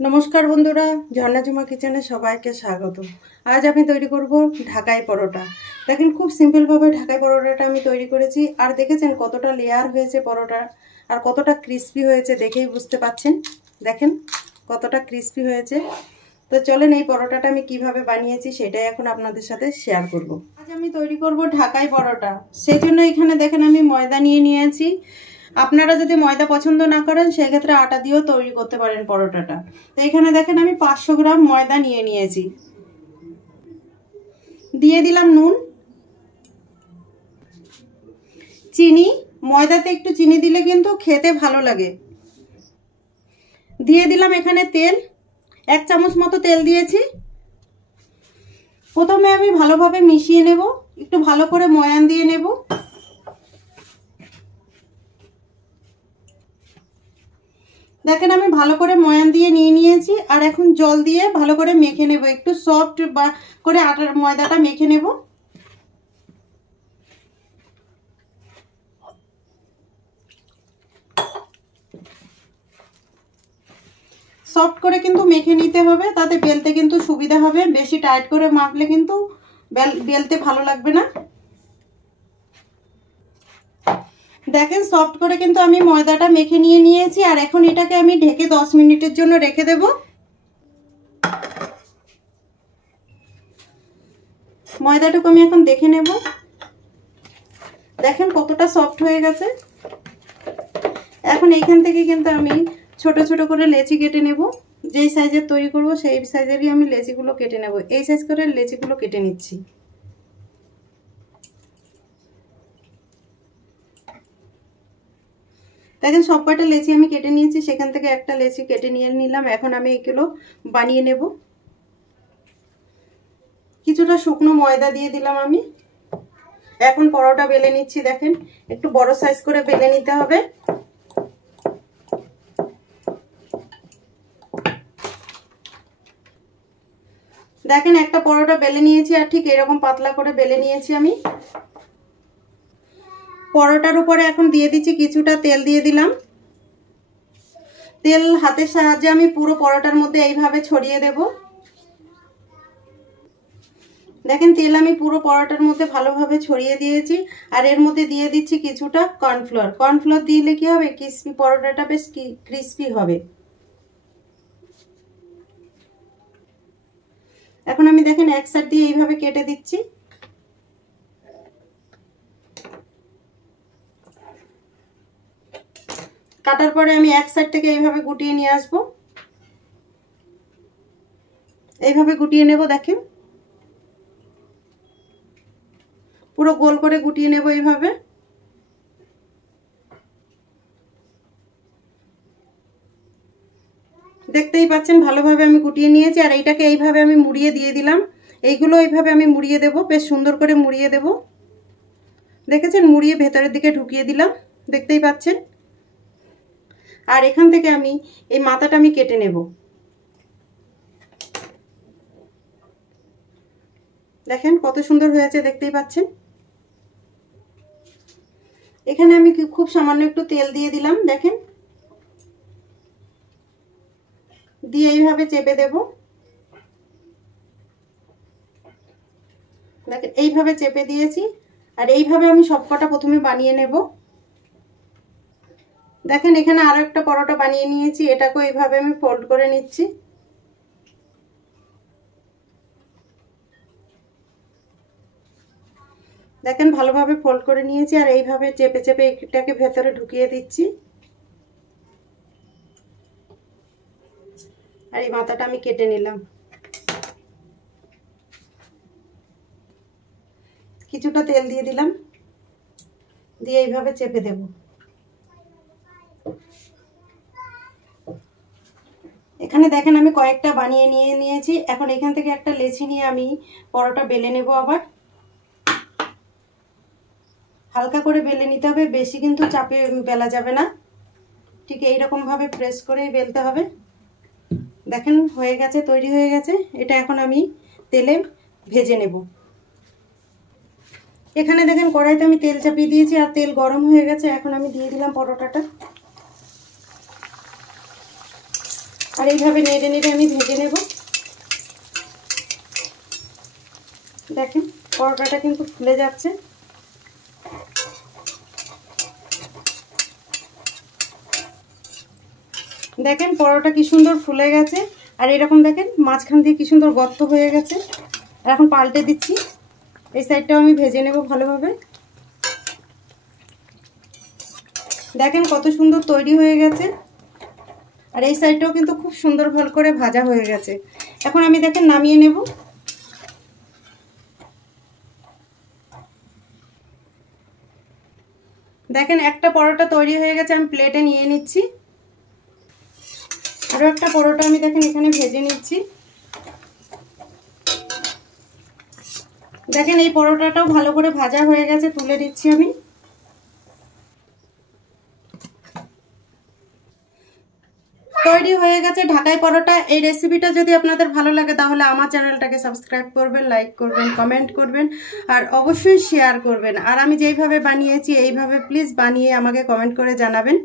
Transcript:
নমস্কার বন্ধুরা, ঝর্ণা ঝুমা কিচেনে সবাইকে স্বাগত। আজ আমি তৈরি করব ঢাকাই পরোটা। দেখেন খুব সিম্পলভাবে ঢাকাই পরোটাটা আমি তৈরি করেছি। আর দেখেছেন কতটা লেয়ার হয়েছে পরোটা, আর কতটা ক্রিস্পি হয়েছে দেখেই বুঝতে পাচ্ছেন। দেখেন কতটা ক্রিস্পি হয়েছে। তো চলেন এই পরোটাটা আমি কিভাবে বানিয়েছি সেটাই এখন আপনাদের সাথে শেয়ার করব। আজ আমি তৈরি করব ঢাকাই পরোটা। সেই জন্য এখানে দেখেন আমি ময়দা নিয়েছি। আপনারা যদি ময়দা পছন্দ না করেন সেক্ষেত্রে আটা দিয়েও তৈরি করতে পারেন পরোটাটা। তো এখানে দেখেন আমি 500 গ্রাম ময়দা নিয়েছি। দিয়ে দিলাম নুন, চিনি। ময়দাতে একটু চিনি দিলে কিন্তু খেতে ভালো লাগে। দিয়ে দিলাম এখানে তেল, 1 চামচ মতো তেল দিয়েছি। প্রথমে আমি ভালোভাবে মিশিয়ে নেব, একটু ভালো করে ময়ান দিয়ে নেব। দেখেন আমি ভালো করে ময়ান দিয়ে নিয়েছি। আর এখন জল দিয়ে ভালো করে মেখে নেব, একটু সফট করে আটার ময়দাটা মেখে নেব। সফট করে কিন্তু মেখে নিতে হবে, তাতে বেলতে কিন্তু সুবিধা হবে। বেশি টাইট করে মাখলে কিন্তু বেলতে ভালো লাগবে না। দেখেন সফট করে কিন্তু আমি ময়দাটা মেখে নিয়েছি। আর এখন এটাকে আমি ঢেকে 10 মিনিটের জন্য রেখে দেব। ময়দাটাকে আমি এখন দেখে নেব। দেখেন কতটা সফট হয়ে গেছে। এখন এইখান থেকে কিন্তু আমি ছোট ছোট করে লেচি কেটে নেব। যেই সাইজের তৈরি করব সেই সাইজেরই আমি লেচিগুলো কেটে নেব। এই সাইজ করে লেচিগুলো কেটে নিচ্ছি। দেখেন সব কয়টা লেচি আমি কেটে নিয়েছি, সেখান থেকে একটা লেচি কেটে নিয়ে নিলাম। এখন আমি এগুলো বানিয়ে নেব। কিছুটা শুকনো ময়দা দিয়ে দিলাম আমি। এখন পরোটা বেলে নিচ্ছি। দেখেন একটু বড় সাইজ করে বেলে নিতে হবে। দেখেন একটা পরোটা বেলে নিয়েছি, আর ঠিক এরকম পাতলা করে বেলে নিয়েছি আমি। পরোটার উপরে এখন দিয়ে দিচ্ছি কিছুটা তেল দিয়ে দিলাম। তেল হাতের সাহায্যে আমি পুরো পরোটার মধ্যে এইভাবে ছড়িয়ে দেব। দেখেন তেল আমি পুরো পরোটার মধ্যে ভালোভাবে ছড়িয়ে দিয়েছি। আর এর মধ্যে দিয়ে দিচ্ছি কিছুটা কর্নফ্লাওয়ার। কর্নফ্লাওয়ার দিলে কি হবে, ক্রিস্পি পরোটাটা বেশ ক্রিস্পি হবে। এখন আমি দেখেন এক সাইড দিয়ে এইভাবে কেটে দিচ্ছি। কাটার পরে আমি এক সাইড থেকে এইভাবে গুটিয়ে নিয়ে আসবো। এইভাবে গুটিয়ে নেব। দেখেন পুরো গোল করে গুটিয়ে নেব এইভাবে। দেখতেই পাচ্ছেন ভালোভাবে আমি গুটিয়ে নিয়েছি। আর এইটাকে এইভাবে আমি মুড়িয়ে দিয়ে দিলাম। এইগুলো এইভাবে আমি মুড়িয়ে দেব, বেশ সুন্দর করে মুড়িয়ে দেব। দেখেছেন মুড়িয়ে ভেতরের দিকে ঢুকিয়ে দিলাম, দেখতেই পাচ্ছেন। আর এখান থেকে আমি এই মাথাটা আমি কেটে নেব। দেখেন কত সুন্দর হয়েছে, দেখতেই পাচ্ছেন। এখানে আমি খুব সামান্য একটু তেল দিয়ে দিলাম। দেখেন দিয়ে এইভাবে চেপে দেব। দেখেন এইভাবে চেপে দিয়েছি। আর এইভাবে আমি সবকটা প্রথমে বানিয়ে নেব। দেখেন এখানে আরো একটা পরোটা বানিয়ে নিয়েছি। এটাকেও এইভাবে আমি ফোল্ড করে নিচ্ছি। দেখেন ভালোভাবে ফোল্ড করে নিয়েছি। আর এইভাবে চেপে চেপে এটাকে ভেতরে ঢুকিয়ে দিচ্ছি। আর এই মাথাটা আমি কেটে নিলাম। কিছুটা তেল দিয়ে দিলাম, দিয়ে এইভাবে চেপে দেব। এখানে দেখেন আমি কয়েকটা বানিয়ে নিয়েছি। এখন এখান থেকে একটা লেচি নিয়ে আমি পরোটা বেলে নেব। আবার হালকা করে বেলে নিতে হবে, বেশি কিন্তু চাপে বেলা যাবে না। ঠিক এইরকম ভাবে প্রেস করে বেলতে হবে। দেখেন হয়ে গেছে, তৈরি হয়ে গেছে। এটা এখন আমি তেলে ভেজে নেব। এখানে দেখেন কড়াইতে আমি তেল চাপিয়ে দিয়েছি, আর তেল গরম হয়ে গেছে। এখন আমি দিয়ে দিলাম পরোটাটা। আর এইভাবে নেড়ে নেড়ে আমি ভেজে নেব। দেখেন পরোটাটা কিন্তু ফুলে যাচ্ছে। দেখেন পরোটা কি সুন্দর ফুলে গেছে, আর এরকম দেখেন মাঝখান দিয়ে কি সুন্দর গর্ত হয়ে গেছে। এখন পাল্টে দিচ্ছি, এই সাইডটাও আমি ভেজে নেব ভালোভাবে। দেখেন কত সুন্দর তৈরি হয়ে গেছে, আর এই সাইডটাও কিন্তু খুব সুন্দর ভাল করে ভাজা হয়ে গেছে। এখন আমি দেখেন নামিয়ে নেব। দেখেন একটা পরোটা তৈরি হয়ে গেছে, আমি প্লেটে নিয়ে নিচ্ছি। আরও একটা পরোটা আমি দেখেন এখানে ভেজে নিচ্ছি। দেখেন এই পরোটাটাও ভালো করে ভাজা হয়ে গেছে, তুলে দিচ্ছি আমি। তৈরি হয়ে গেছে ঢাকাই পরোটা। এই রেসিপিটা যদি আপনাদের ভালো লাগে তাহলে আমার চ্যানেলটাকে সাবস্ক্রাইব করবেন, লাইক করবেন, কমেন্ট করবেন, আর অবশ্যই শেয়ার করবেন। আর আমি যেইভাবে বানিয়েছি এইভাবে প্লিজ বানিয়ে আমাকে কমেন্ট করে জানাবেন।